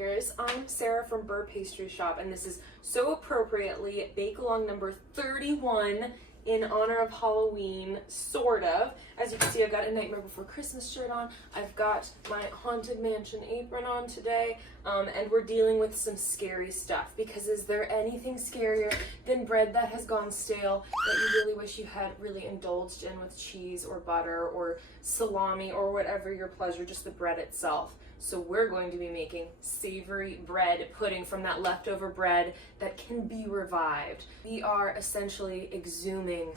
bakers. I'm Sarah from Beurre Pastry Shop, and this is so appropriately bake-along number 31 in honor of Halloween, sort of. As you can see, I've got a Nightmare Before Christmas shirt on. I've got my Haunted Mansion apron on today, and we're dealing with some scary stuff, because is there anything scarier than bread that has gone stale that you really wish you had really indulged in with cheese or butter or salami or whatever your pleasure, just the bread itself. So we're going to be making savory bread pudding from that leftover bread that can be revived. We are essentially exhuming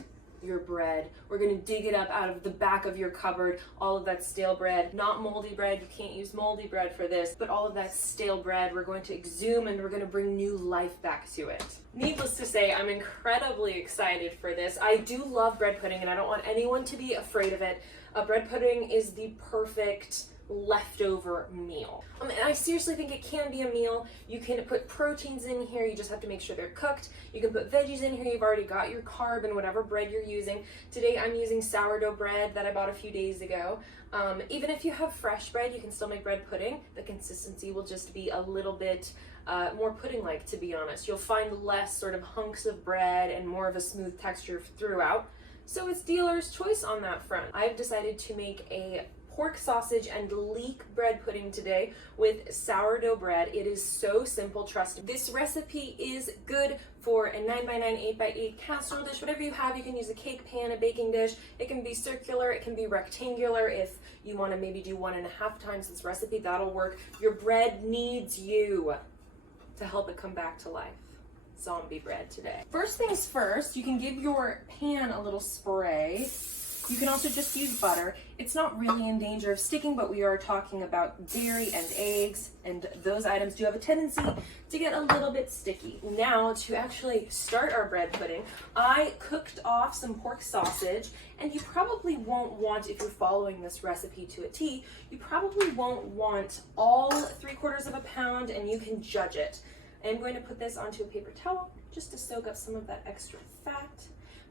your bread. We're going to dig it up out of the back of your cupboard, all of that stale bread, not moldy bread. You can't use moldy bread for this, but all of that stale bread we're going to exhume, and we're going to bring new life back to it. Needless to say, I'm incredibly excited for this. I do love bread pudding, and I don't want anyone to be afraid of it. Bread pudding is the perfect leftover meal. And I seriously think it can be a meal. You can put proteins in here, you just have to make sure they're cooked. You can put veggies in here, you've already got your carb and whatever bread you're using. Today I'm using sourdough bread that I bought a few days ago. Even if you have fresh bread, you can still make bread pudding. The consistency will just be a little bit more pudding-like, to be honest. You'll find less sort of hunks of bread and more of a smooth texture throughout. So it's dealer's choice on that front. I've decided to make a pork sausage and leek bread pudding today with sourdough bread. It is so simple, trust me. This recipe is good for a 9x9, 8x8 casserole dish. Whatever you have, you can use a cake pan, a baking dish. It can be circular, it can be rectangular. If you want to maybe do 1.5 times this recipe, that'll work. Your bread needs you to help it come back to life. Zombie bread today. First things first, you can give your pan a little spray. You can also just use butter. It's not really in danger of sticking, but we are talking about dairy and eggs, and those items do have a tendency to get a little bit sticky. Now, to actually start our bread pudding, I cooked off some pork sausage, and you probably won't want, if you're following this recipe to a T, you probably won't want all 3/4 of a pound, and you can judge it. I'm going to put this onto a paper towel just to soak up some of that extra fat.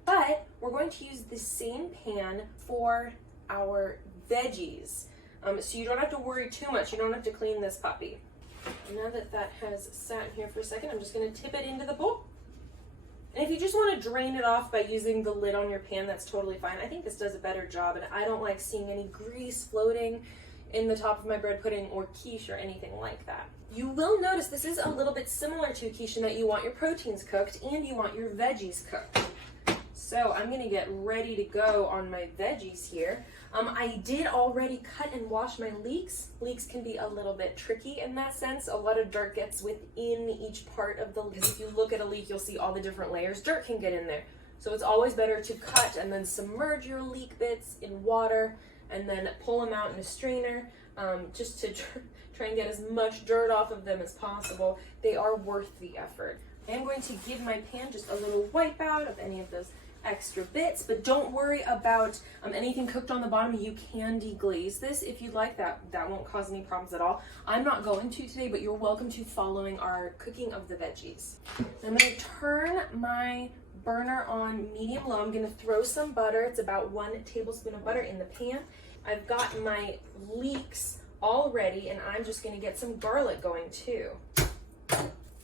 But we're going to use the same pan for our veggies. So you don't have to worry too much. You don't have to clean this puppy. Now that that has sat here for a second, I'm just going to tip it into the bowl. And if you just want to drain it off by using the lid on your pan, that's totally fine. I think this does a better job, and I don't like seeing any grease floating in the top of my bread pudding or quiche or anything like that. You will notice this is a little bit similar to a quiche in that you want your proteins cooked and you want your veggies cooked. So I'm gonna get ready to go on my veggies here. I did already cut and wash my leeks. Leeks can be a little bit tricky in that sense. A lot of dirt gets within each part of the leek. Because if you look at a leek, you'll see all the different layers. Dirt can get in there. So it's always better to cut and then submerge your leek bits in water and then pull them out in a strainer, just to try and get as much dirt off of them as possible. They are worth the effort. I'm going to give my pan just a little wipe out of any of those extra bits, but don't worry about anything cooked on the bottom. You can deglaze this if you'd like. That won't cause any problems at all. I'm not going to today, but you're welcome to following our cooking of the veggies. I'm going to turn my burner on medium low. I'm going to throw some butter. It's about 1 tablespoon of butter in the pan. I've got my leeks all ready, and I'm just going to get some garlic going too.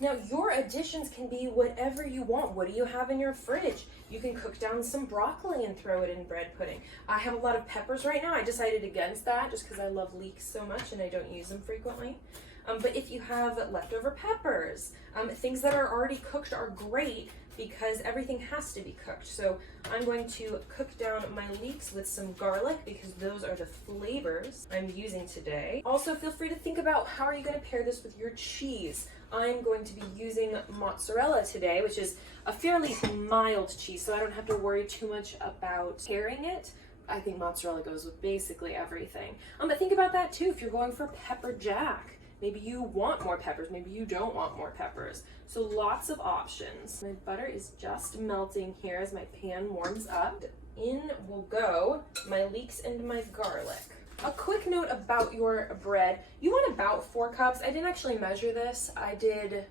Now, your additions can be whatever you want. What do you have in your fridge? You can cook down some broccoli and throw it in bread pudding. I have a lot of peppers right now. I decided against that just because I love leeks so much and I don't use them frequently. But if you have leftover peppers, things that are already cooked are great because everything has to be cooked. So I'm going to cook down my leeks with some garlic because those are the flavors I'm using today. Also, feel free to think about how are you going to pair this with your cheese. I'm going to be using mozzarella today, which is a fairly mild cheese, so I don't have to worry too much about pairing it. I think mozzarella goes with basically everything. But think about that too. If you're going for pepper jack, maybe you want more peppers, maybe you don't want more peppers. So lots of options. My butter is just melting here as my pan warms up. In will go my leeks and my garlic. A quick note about your bread. You want about 4 cups. I didn't actually measure this. I did,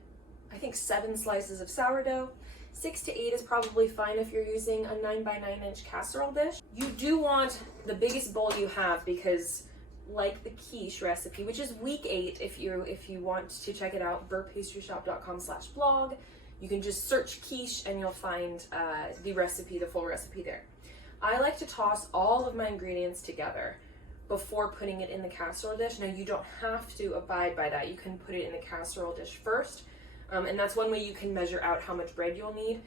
I think 7 slices of sourdough. 6 to 8 is probably fine if you're using a 9x9 inch casserole dish. You do want the biggest bowl you have because like the quiche recipe, which is week 8 if you want to check it out, beurrepastryshop.com/blog. You can just search quiche and you'll find the recipe, the full recipe there. I like to toss all of my ingredients together before putting it in the casserole dish. Now, you don't have to abide by that. You can put it in the casserole dish first, and that's one way you can measure out how much bread you'll need.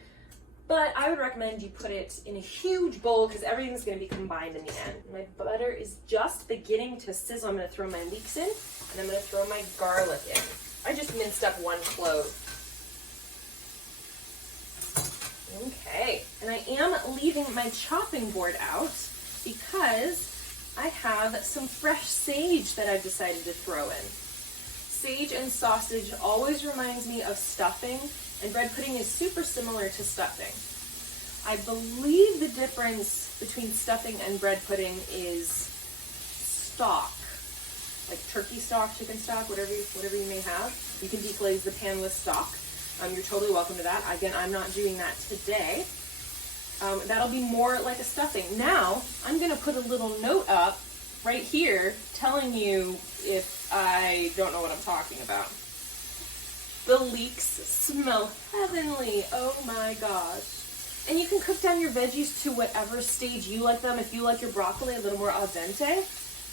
But I would recommend you put it in a huge bowl because everything's going to be combined in the end. My butter is just beginning to sizzle. I'm going to throw my leeks in, and I'm going to throw my garlic in. I just minced up 1 clove. Okay, and I am leaving my chopping board out because I have some fresh sage that I've decided to throw in. Sage and sausage always reminds me of stuffing, and bread pudding is super similar to stuffing. I believe the difference between stuffing and bread pudding is stock, like turkey stock, chicken stock, whatever you may have. You can deglaze the pan with stock. You're totally welcome to that. Again, I'm not doing that today. That'll be more like a stuffing. Now, I'm going to put a little note up right here telling you if I don't know what I'm talking about. The leeks smell heavenly. Oh my gosh. And you can cook down your veggies to whatever stage you like them. If you like your broccoli a little more al dente,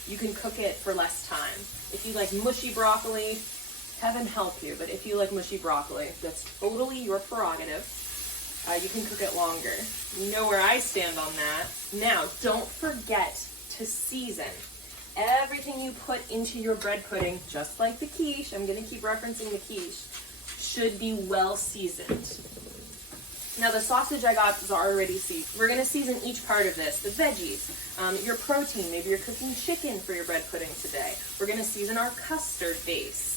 you can cook it for less time. If you like mushy broccoli, heaven help you, but if you like mushy broccoli, that's totally your prerogative. You can cook it longer. You know where I stand on that. Now, don't forget to season. Everything you put into your bread pudding, just like the quiche, I'm going to keep referencing the quiche, should be well seasoned. Now, the sausage I got is already seasoned. We're going to season each part of this. The veggies, your protein, maybe you're cooking chicken for your bread pudding today. We're going to season our custard base.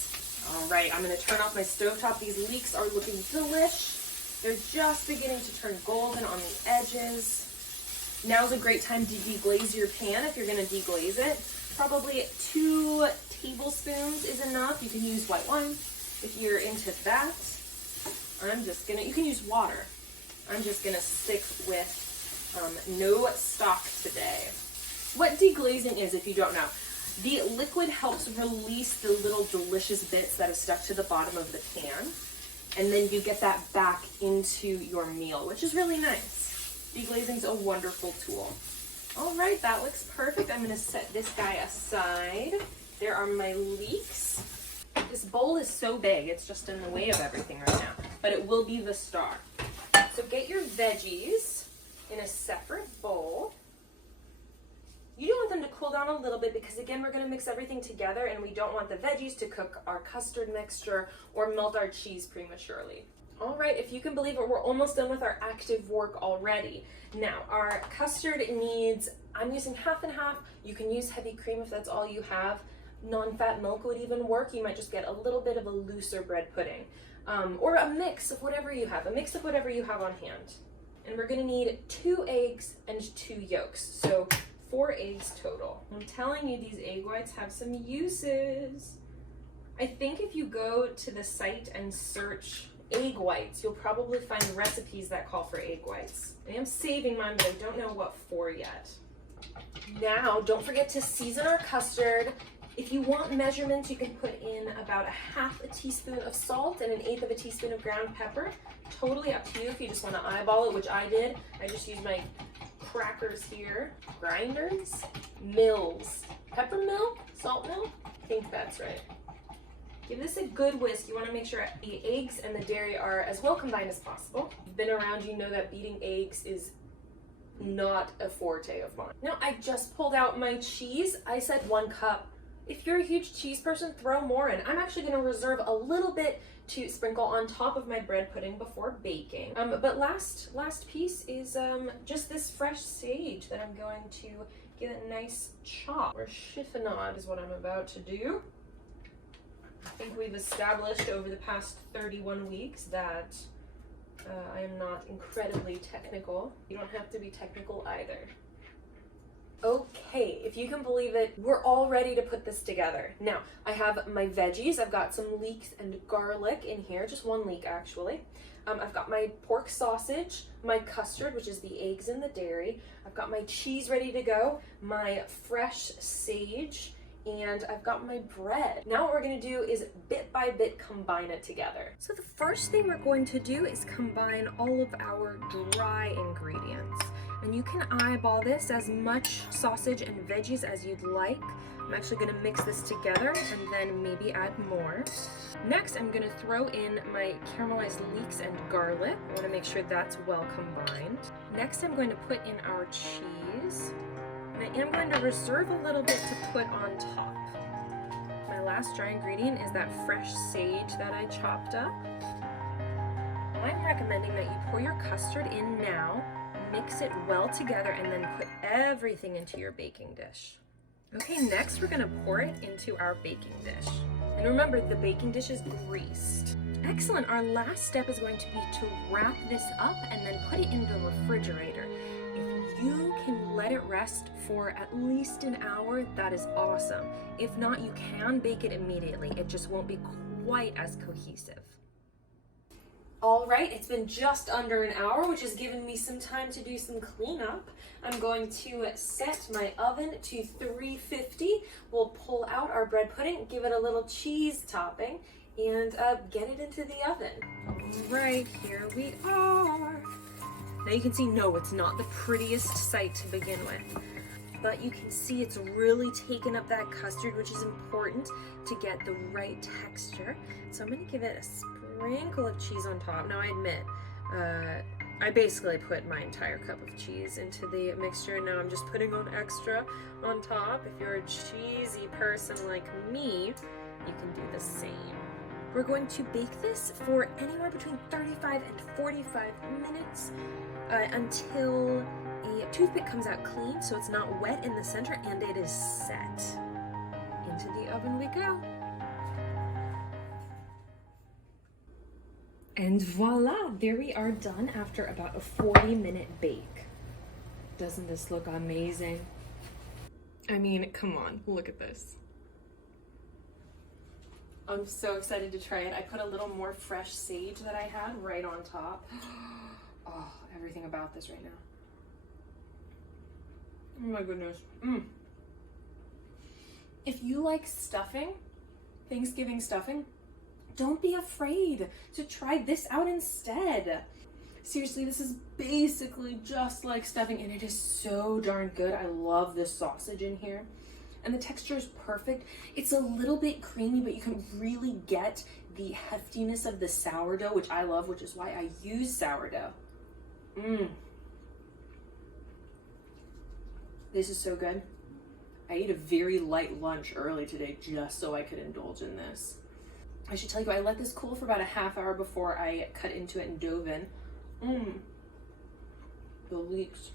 All right, I'm going to turn off my stovetop. These leeks are looking delish. They're just beginning to turn golden on the edges. Now's a great time to deglaze your pan if you're going to deglaze it. Probably 2 tablespoons is enough. You can use white wine if you're into that. You can use water. I'm just going to stick with no stock today. What deglazing is, if you don't know, the liquid helps release the little delicious bits that have stuck to the bottom of the pan, and then you get that back into your meal, which is really nice. Deglazing is a wonderful tool. All right, that looks perfect. I'm going to set this guy aside. There are my leeks. This bowl is so big, it's just in the way of everything right now, but it will be the star. So get your veggies in a separate bowl. You do want them to cool down a little bit because, again, we're going to mix everything together and we don't want the veggies to cook our custard mixture or melt our cheese prematurely. All right, if you can believe it, we're almost done with our active work already. Now, our custard needs, I'm using half and half. You can use heavy cream if that's all you have. Non-fat milk would even work. You might just get a little bit of a looser bread pudding. Or a mix of whatever you have, on hand. And we're going to need 2 eggs and 2 yolks. So 4 eggs total. I'm telling you, these egg whites have some uses. I think if you go to the site and search egg whites, you'll probably find recipes that call for egg whites. I am saving mine, but I don't know what for yet. Now, don't forget to season our custard. If you want measurements, you can put in about 1/2 teaspoon of salt and 1/8 teaspoon of ground pepper. Totally up to you if you just want to eyeball it, which I did. I just used my crackers here. Grinders, mills, pepper mill, salt mill. I think that's right. Give this a good whisk. You want to make sure the eggs and the dairy are as well combined as possible. If you've been around, you know that beating eggs is not a forte of mine. Now, I just pulled out my cheese. I said 1 cup. If you're a huge cheese person, throw more in. I'm actually going to reserve a little bit to sprinkle on top of my bread pudding before baking. But last piece is just this fresh sage that I'm going to give it a nice chop, or chiffonade is what I'm about to do. I think we've established over the past 31 weeks that I am not incredibly technical. You don't have to be technical either. Okay, if you can believe it, we're all ready to put this together. Now, I have my veggies. I've got some leeks and garlic in here, just 1 leek actually. I've got my pork sausage, my custard, which is the eggs and the dairy. I've got my cheese ready to go, my fresh sage, and I've got my bread. Now what we're gonna do is bit by bit combine it together. So the first thing we're going to do is combine all of our dry ingredients. And you can eyeball this as much sausage and veggies as you'd like. I'm actually gonna mix this together and then maybe add more. Next, I'm gonna throw in my caramelized leeks and garlic. I wanna make sure that's well combined. Next, I'm going to put in our cheese. And I am going to reserve a little bit to put on top. My last dry ingredient is that fresh sage that I chopped up. I'm recommending that you pour your custard in now, mix it well together, and then put everything into your baking dish. Okay, next we're gonna pour it into our baking dish. And remember, the baking dish is greased. Excellent, our last step is going to be to wrap this up and then put it in the refrigerator. If you can let it rest for at least an hour, that is awesome. If not, you can bake it immediately. It just won't be quite as cohesive. All right, it's been just under an hour, which has given me some time to do some cleanup. I'm going to set my oven to 350. We'll pull out our bread pudding, give it a little cheese topping, and get it into the oven. All right, here we are. Now you can see, no, it's not the prettiest sight to begin with, but you can see it's really taken up that custard, which is important to get the right texture. So I'm gonna give it a sprinkle of cheese on top. Now I admit, I basically put my entire cup of cheese into the mixture. Now I'm just putting on extra on top. If you're a cheesy person like me, you can do the same. We're going to bake this for anywhere between 35 and 45 minutes until a toothpick comes out clean, so it's not wet in the center and it is set. Into the oven we go. And voila, there we are done after about a 40-minute bake. Doesn't this look amazing? I mean, come on, look at this. I'm so excited to try it. I put a little more fresh sage that I had right on top. Oh, everything about this right now. Oh my goodness. If you like stuffing, Thanksgiving stuffing, don't be afraid to try this out instead. Seriously, this is basically just like stuffing and it is so darn good. I love this sausage in here. And the texture is perfect. It's a little bit creamy, but you can really get the heftiness of the sourdough, which I love, which is why I use sourdough. This is so good. I ate a very light lunch early today just so I could indulge in this. I should tell you, I let this cool for about a half hour before I cut into it and dove in. The leeks.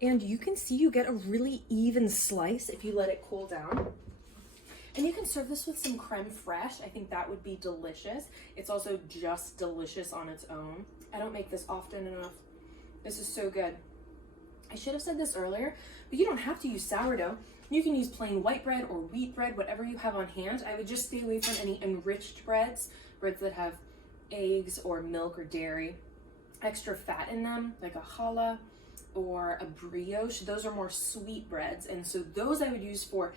And you can see you get a really even slice if you let it cool down. And you can serve this with some creme fraiche. I think that would be delicious. It's also just delicious on its own. I don't make this often enough. This is so good. I should have said this earlier, but you don't have to use sourdough. You can use plain white bread or wheat bread, whatever you have on hand. I would just stay away from any enriched breads that have eggs or milk or dairy, extra fat in them, like a challah or a brioche. Those are more sweet breads, and so those I would use for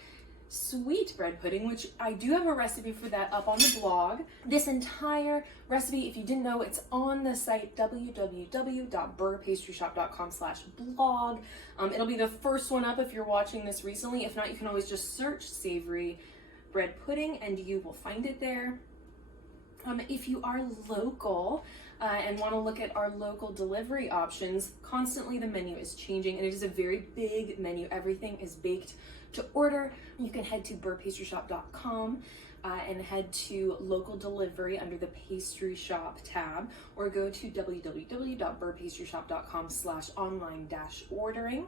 sweet bread pudding, which I do have a recipe for that up on the blog. This entire recipe, if you didn't know, it's on the site www.beurrepastrysshop.com/blog. It'll be the first one up if you're watching this recently. If not, you can always just search savory bread pudding and you will find it there. If you are local and want to look at our local delivery options, constantly the menu is changing and it is a very big menu. Everything is baked to order. You can head to beurrepastrysshop.com and head to local delivery under the pastry shop tab, or go to www.beurrepastrysshop.com/online-ordering.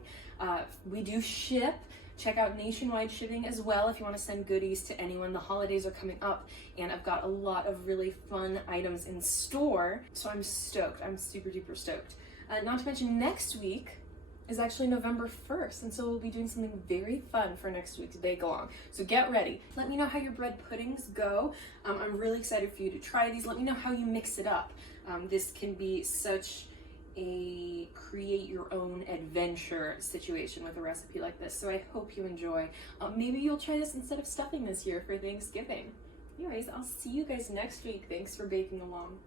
We do ship. Check out nationwide shipping as well if you want to send goodies to anyone. The holidays are coming up and I've got a lot of really fun items in store, so I'm stoked. I'm super duper stoked. Not to mention, next week is actually November 1st, and so we'll be doing something very fun for next week's bake along. So get ready. Let me know how your bread puddings go. I'm really excited for you to try these. Let me know how you mix it up. This can be such a create your own adventure situation with a recipe like this. So I hope you enjoy. Maybe you'll try this instead of stuffing this year for Thanksgiving. Anyways, I'll see you guys next week. Thanks for baking along.